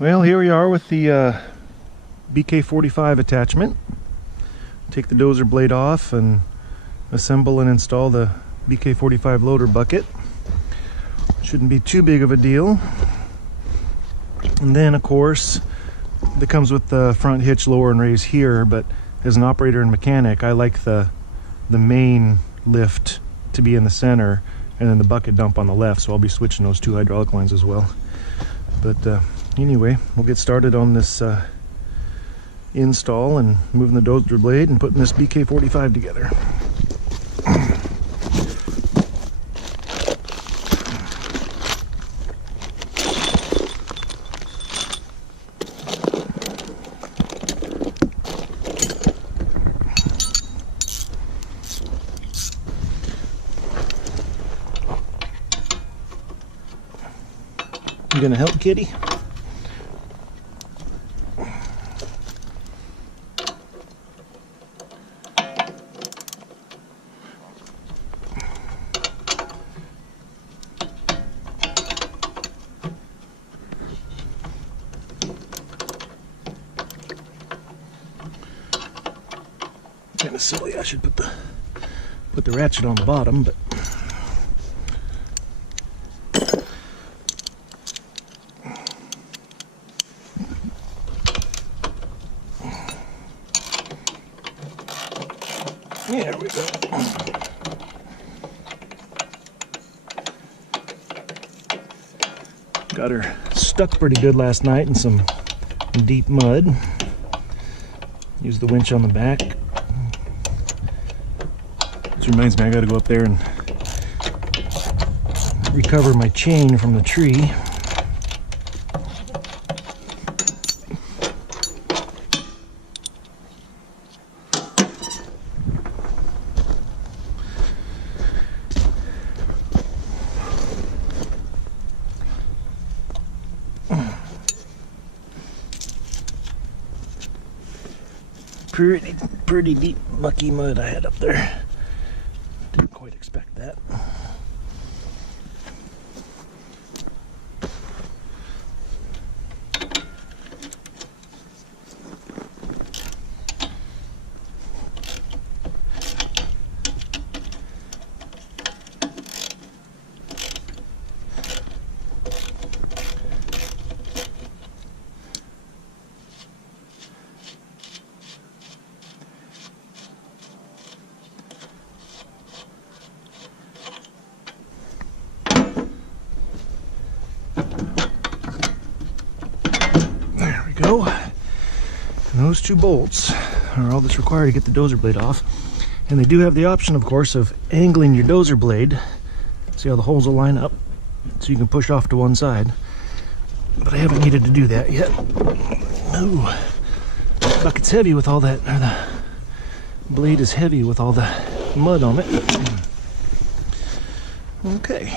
Well, here we are with the BK45 attachment. Take the dozer blade off and assemble and install the BK45 loader bucket. Shouldn't be too big of a deal. And then, of course, that comes with the front hitch lower and raise here, but as an operator and mechanic, I like the main lift to be in the center and then the bucket dump on the left, so I'll be switching those two hydraulic lines as well. But anyway, we'll get started on this install and moving the dozer blade and putting this BK45 together. You gonna help, kitty? Kind of silly. I should put the ratchet on the bottom, but there we go. Got her stuck pretty good last night in some deep mud. Use the winch on the back. This reminds me, I gotta go up there and recover my chain from the tree. Pretty deep mucky mud I had up there. Didn't quite expect that. Go. And those two bolts are all that's required to get the dozer blade off. And they do have the option, of course, of angling your dozer blade. See how the holes will line up so you can push off to one side. But I haven't needed to do that yet. Ooh, the bucket's heavy with all that, or the blade is heavy with all the mud on it. Okay.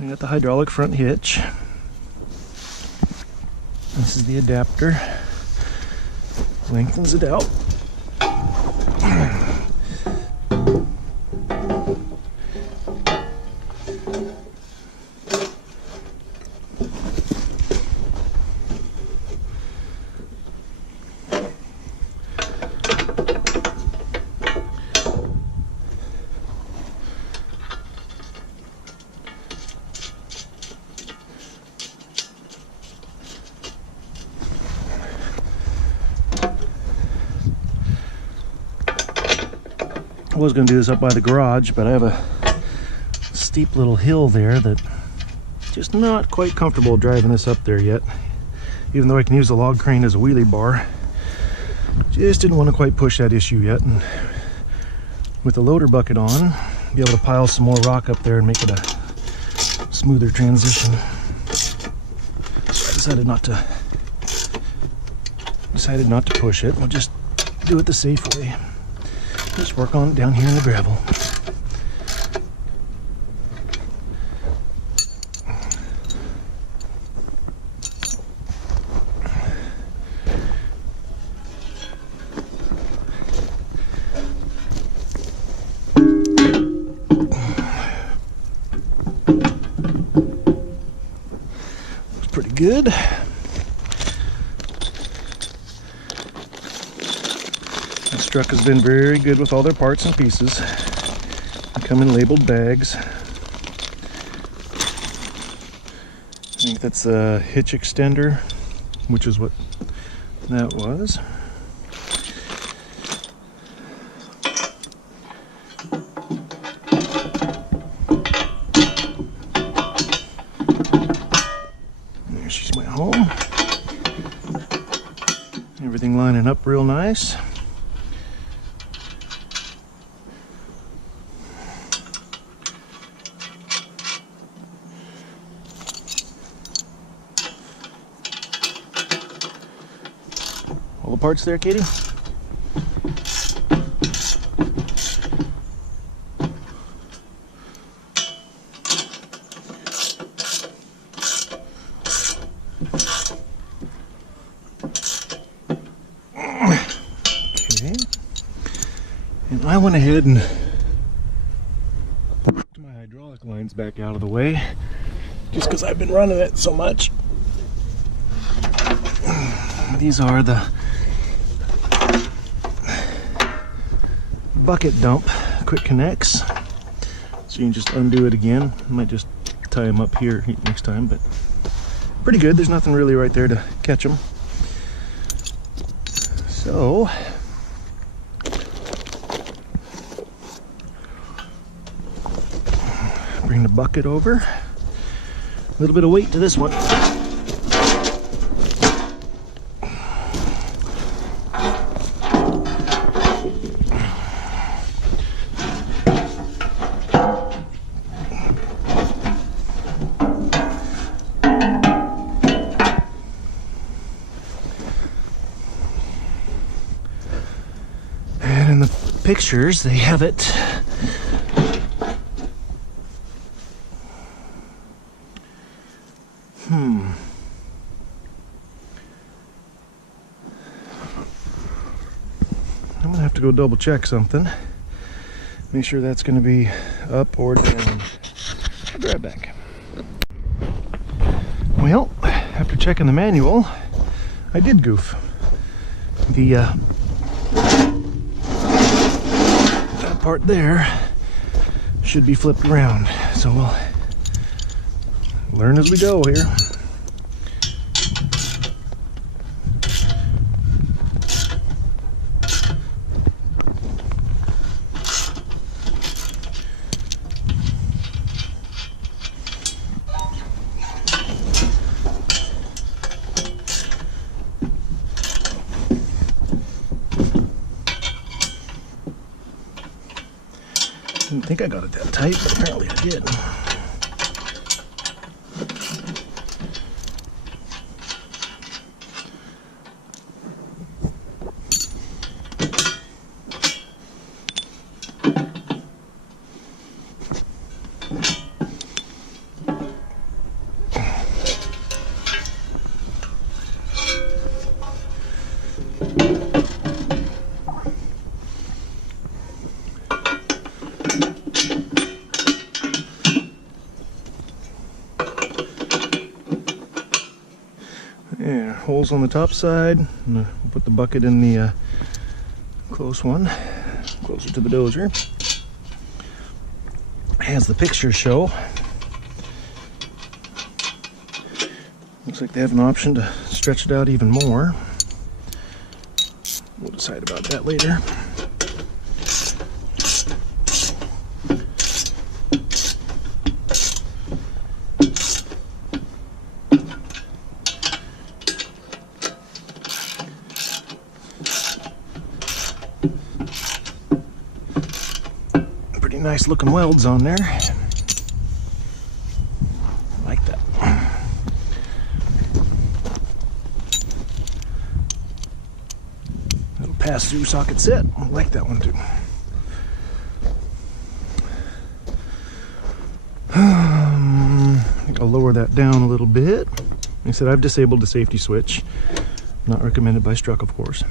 I got the hydraulic front hitch. This is the adapter. Lengthens it out. I was going to do this up by the garage, but I have a steep little hill there that just not quite comfortable driving this up there yet, even though I can use the log crane as a wheelie bar. Just didn't want to quite push that issue yet, and with the loader bucket on, be able to pile some more rock up there and make it a smoother transition. So I decided not to push it. We'll just do it the safe way. Just work on it down here in the gravel. good. This truck has been very good with all their parts and pieces. They come in labeled bags. I think that's a hitch extender, which is what that was. There she's went home. Everything lining up real nice. All the parts there, Katie? Okay. And I went ahead and put my hydraulic lines back out of the way just because I've been running it so much. These are the bucket dump quick connects, so you can just undo it again. I might just tie them up here next time, but pretty good. There's nothing really right there to catch them. So bring the bucket over. A little bit of weight to this one. And in the pictures, they have it I'm gonna have to go double check something. Make sure that's gonna be up or down. I'll be right back. Well, after checking the manual, I did goof. The that part there should be flipped around. So we'll learn as we go here. Didn't think I got it that tight, but apparently I did. Yeah, holes on the top side. I'm gonna put the bucket in the close one, closer to the dozer. As the pictures show, looks like they have an option to stretch it out even more. We'll decide about that later. Pretty nice looking welds on there. I like that. Little pass-through socket set. I like that one too. I think I'll lower that down a little bit. Like I said, I've disabled the safety switch. Not recommended by Struck, of course.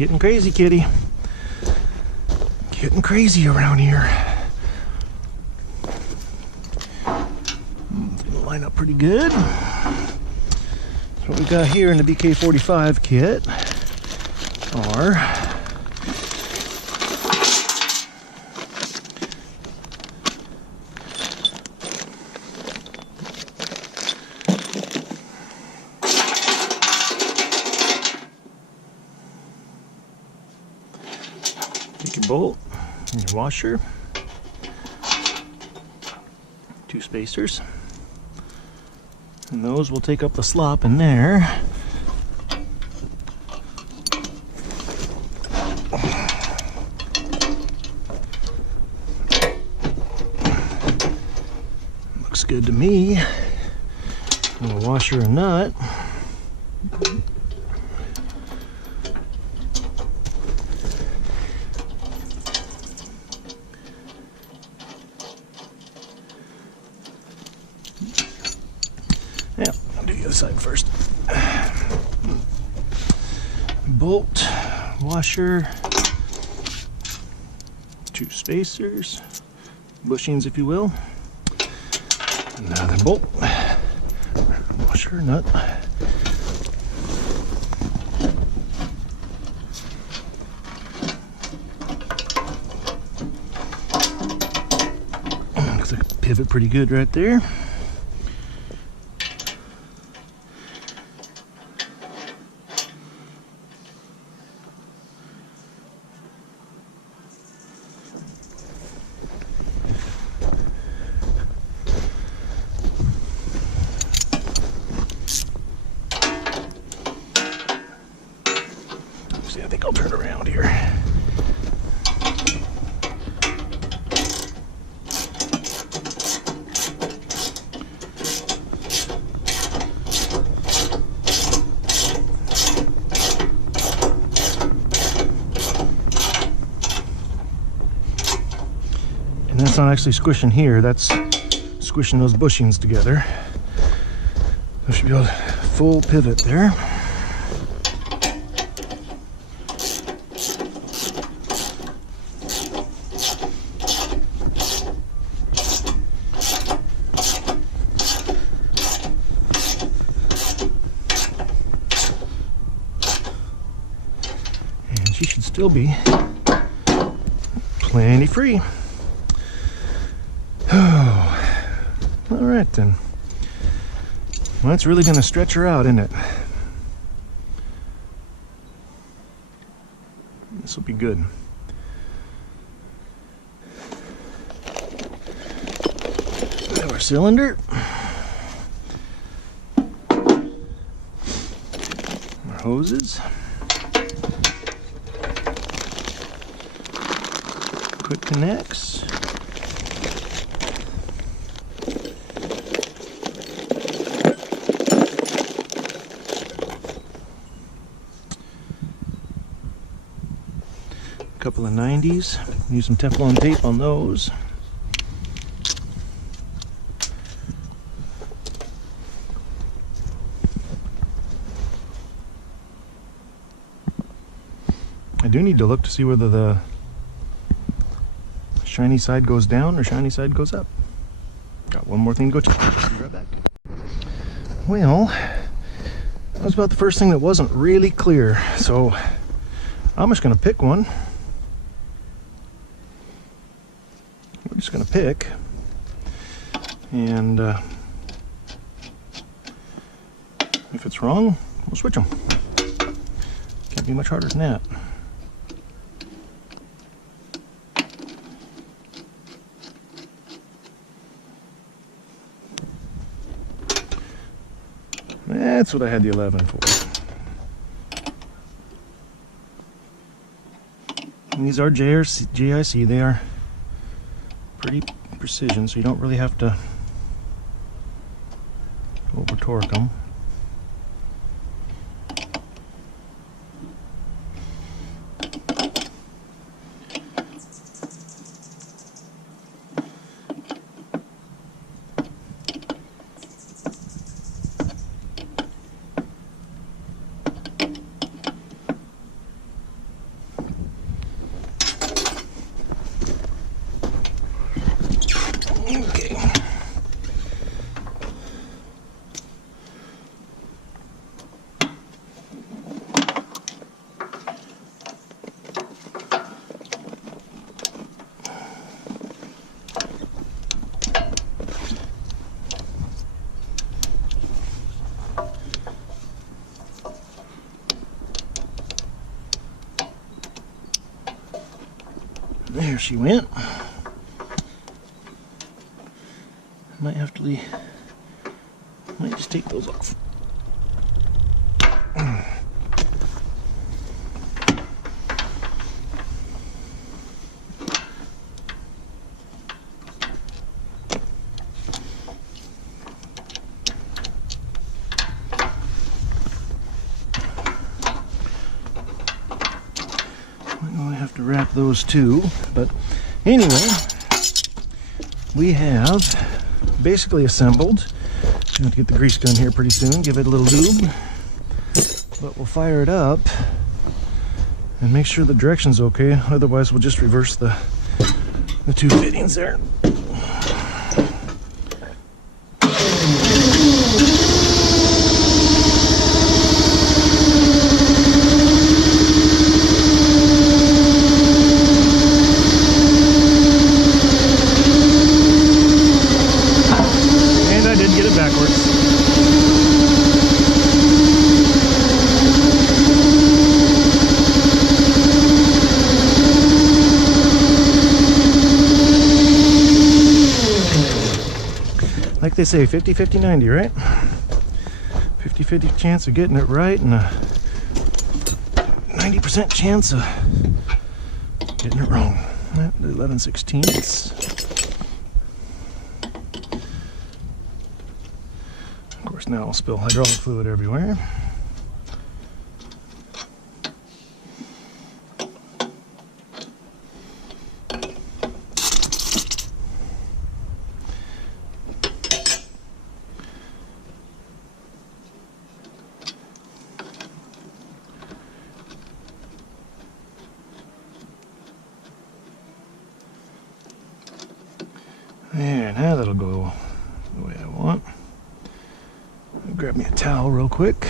Getting crazy, kitty. Getting crazy around here. It's gonna line up pretty good. So what we got here in the BK45 kit are take your bolt and your washer, 2 spacers, and those will take up the slop in there. Looks good to me. And a washer and nut. Yeah, I'll do the other side first. Bolt, washer, 2 spacers, bushings if you will. Another bolt, washer, nut. Looks like a pivot pretty good right there. See, I think I'll turn around here. And that's not actually squishing here, that's squishing those bushings together. There should be a full pivot there. And she should still be plenty free. Oh, all right then. Well, that's really going to stretch her out, isn't it? This will be good. We have our cylinder. Our hoses. Quick connects. Couple of 90s. Use some Teflon tape on those. I do need to look to see whether the shiny side goes down or shiny side goes up. Got one more thing to go check. Be right back. Well, that was about the first thing that wasn't really clear, so I'm just going to pick one. We're just going to pick, and if it's wrong, we'll switch them. Can't be much harder than that. That's what I had the 11 for. And these are JIC, they are pretty precision, so you don't really have to over torque them. There she went. Might have to might just take those off. I have to wrap those too, but anyway, we have basically assembled. I'm going to get the grease gun here pretty soon, give it a little lube, but we'll fire it up and make sure the direction's okay. Otherwise, we'll just reverse the two fittings there. Like they say, 50-50-90, right? 50-50 chance of getting it right and a 90% chance of getting it wrong. 11/16. Of course, now I'll spill hydraulic fluid everywhere. There, now that'll go the way I want. I'll grab me a towel real quick.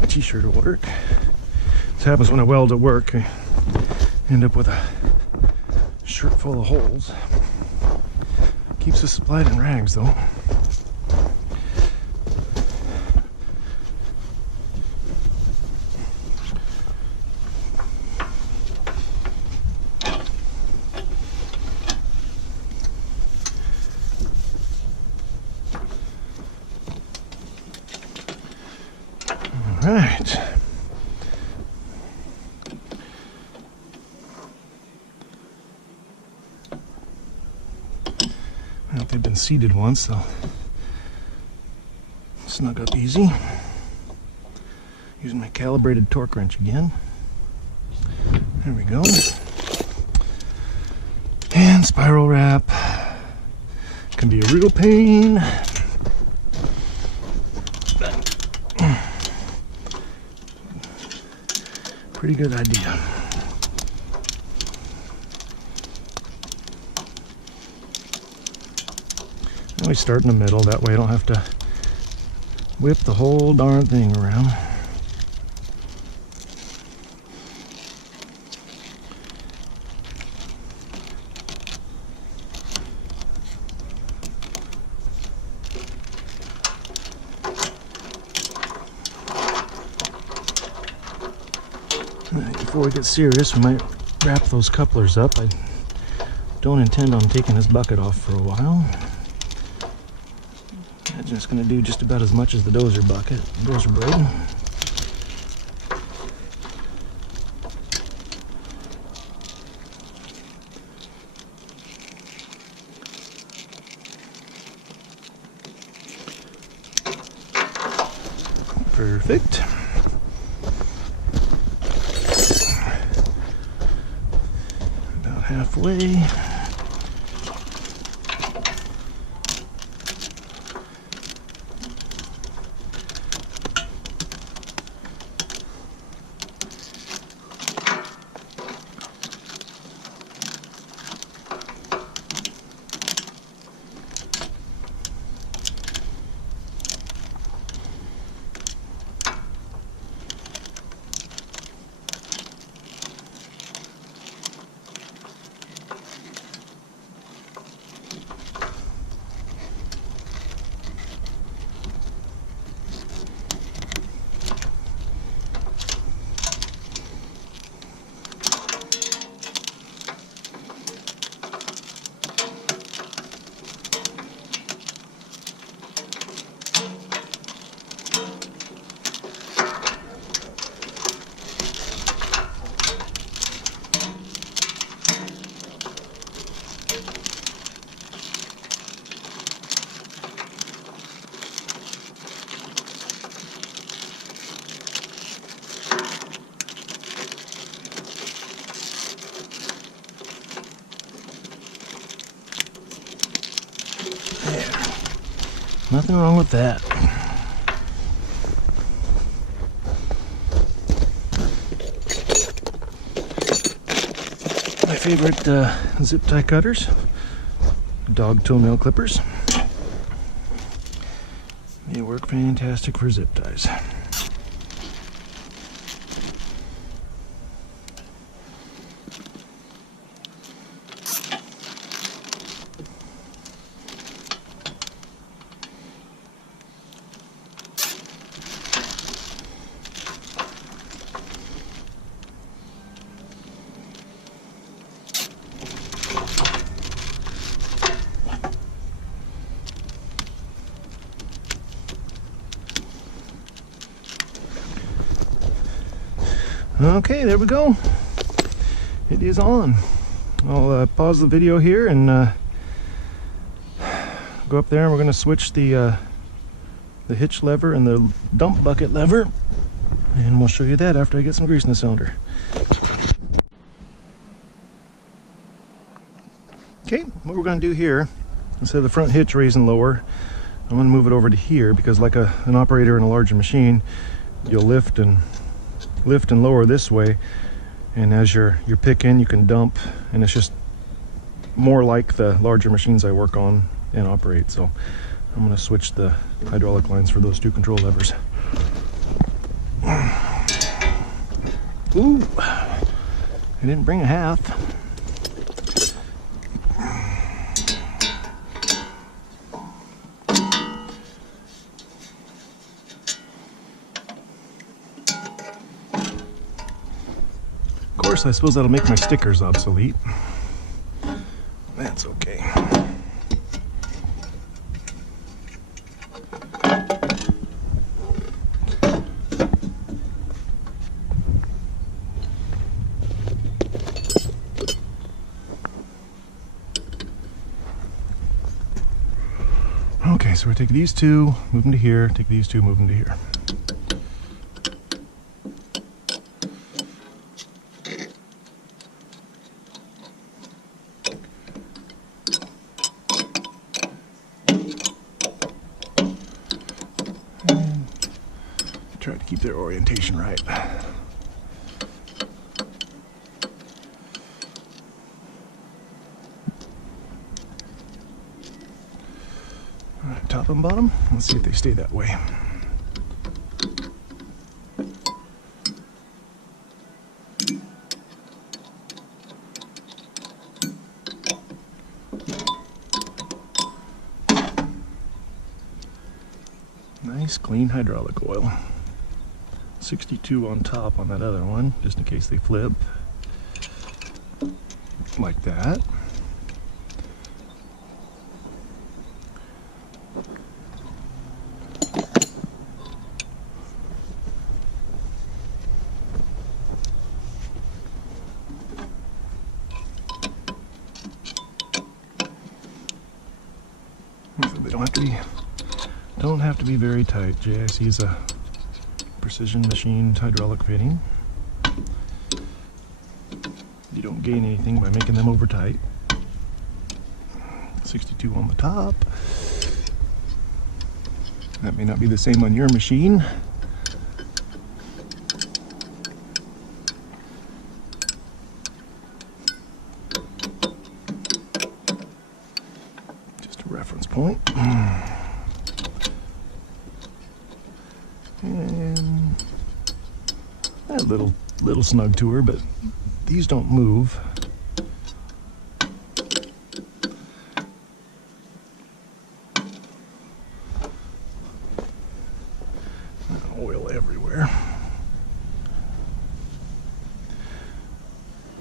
My t-shirt will work. This happens when I weld at work. I end up with a shirt full of holes. Keeps us supplied in rags, though. All right. Well, if they've been seated once, they'll snug up easy. Using my calibrated torque wrench again. There we go. And spiral wrap. Can be a real pain. Pretty good idea. We start in the middle, that way I don't have to whip the whole darn thing around. Before we get serious, we might wrap those couplers up. I don't intend on taking this bucket off for a while. Imagine it's going to do just about as much as the dozer bucket, dozer blade. Perfect. About halfway. Nothing wrong with that. My favorite zip tie cutters, dog toenail clippers. They work fantastic for zip ties. Okay, there we go. It is on. I'll pause the video here and go up there, and we're going to switch the hitch lever and the dump bucket lever, and we'll show you that after I get some grease in the cylinder. Okay, what we're going to do here, instead of the front hitch raising lower, I'm going to move it over to here, because like an operator in a larger machine, you'll lift and lower this way, and as you're picking, you can dump, and it's just more like the larger machines I work on and operate. So I'm going to switch the hydraulic lines for those two control levers. Ooh, I didn't bring a half. Of course, I suppose that'll make my stickers obsolete. That's okay. Okay, so we're taking these two, move them to here, take these two, move them to here. Try to keep their orientation right. All right, top and bottom. Let's see if they stay that way. Nice clean hydraulic oil. 62 on top on that other one, just in case they flip. Like that. So they don't have to be very tight. JIC is a precision machined hydraulic fitting. You don't gain anything by making them over tight. 62 on the top. That may not be the same on your machine. Just a reference point. And a little snug to her, but these don't move. Oil everywhere.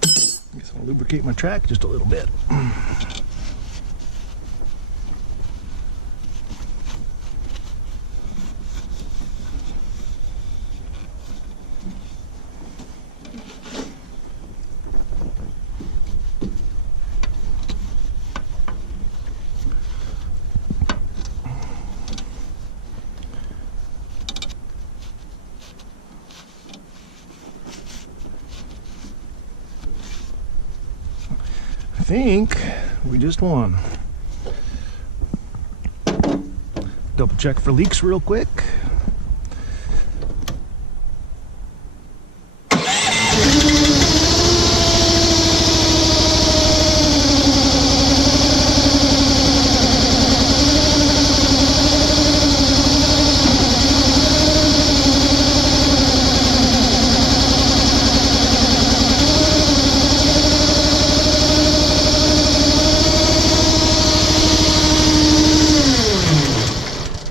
I guess I'll lubricate my track just a little bit. I think we just won. Double check for leaks real quick.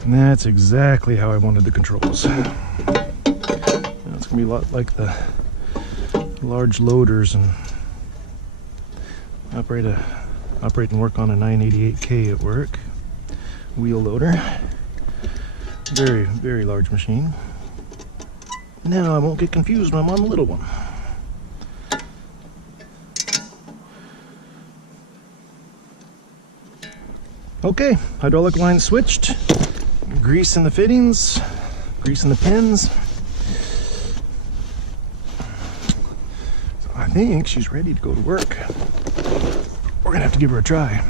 And that's exactly how I wanted the controls. Now it's gonna be a lot like the large loaders and operate and work on a 988K at work. Wheel loader. Very, very large machine. Now I won't get confused when I'm on the little one. Okay, hydraulic line switched. Grease in the fittings, grease in the pins. So I think she's ready to go to work. We're gonna have to give her a try.